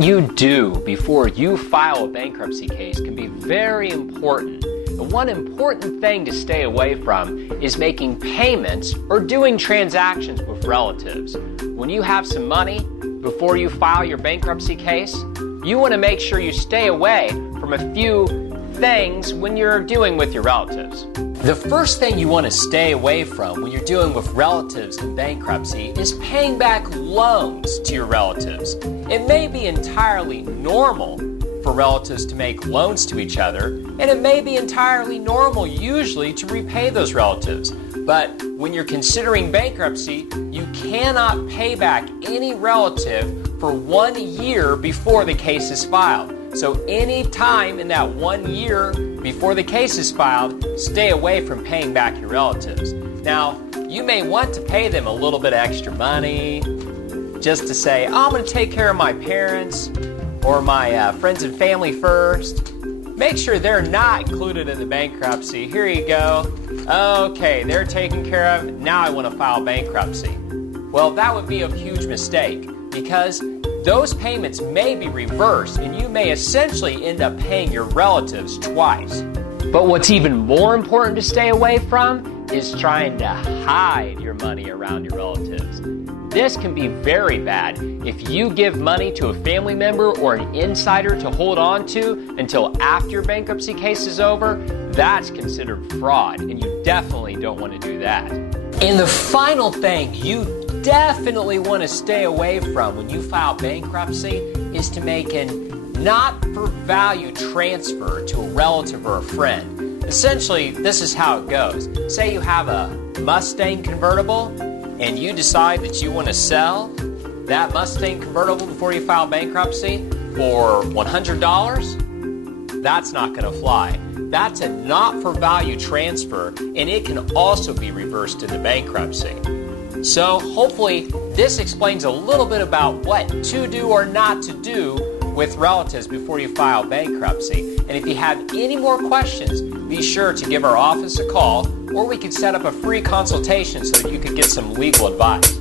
What you do before you file a bankruptcy case can be very important. And one important thing to stay away from is making payments or doing transactions with relatives. When you have some money before you file your bankruptcy case, you want to make sure you stay away from a few things when you're dealing with your relatives. The first thing you want to stay away from when you're dealing with relatives in bankruptcy is paying back loans to your relatives. It may be entirely normal for relatives to make loans to each other, and it may be entirely normal usually to repay those relatives. But when you're considering bankruptcy, you cannot pay back any relative for 1 year before the case is filed. So any time in that 1 year before the case is filed, stay away from paying back your relatives. Now, you may want to pay them a little bit of extra money just to say, oh, I'm going to take care of my parents or my friends and family first. Make sure they're not included in the bankruptcy. Here you go. Okay, they're taken care of. Now I want to file bankruptcy. Well, that would be a huge mistake because those payments may be reversed and you may essentially end up paying your relatives twice. But what's even more important to stay away from is trying to hide your money around your relatives. This can be very bad if you give money to a family member or an insider to hold on to until after your bankruptcy case is over. That's considered fraud, and you definitely don't want to do that. And the final thing you definitely want to stay away from when you file bankruptcy is to make an not-for-value transfer to a relative or a friend. Essentially, this is how it goes. Say you have a Mustang convertible and you decide that you want to sell that Mustang convertible before you file bankruptcy for $100, that's not going to fly. That's a not-for-value transfer, and it can also be reversed in the bankruptcy. So hopefully this explains a little bit about what to do or not to do with relatives before you file bankruptcy. And if you have any more questions, be sure to give our office a call, or we could set up a free consultation so that you could get some legal advice.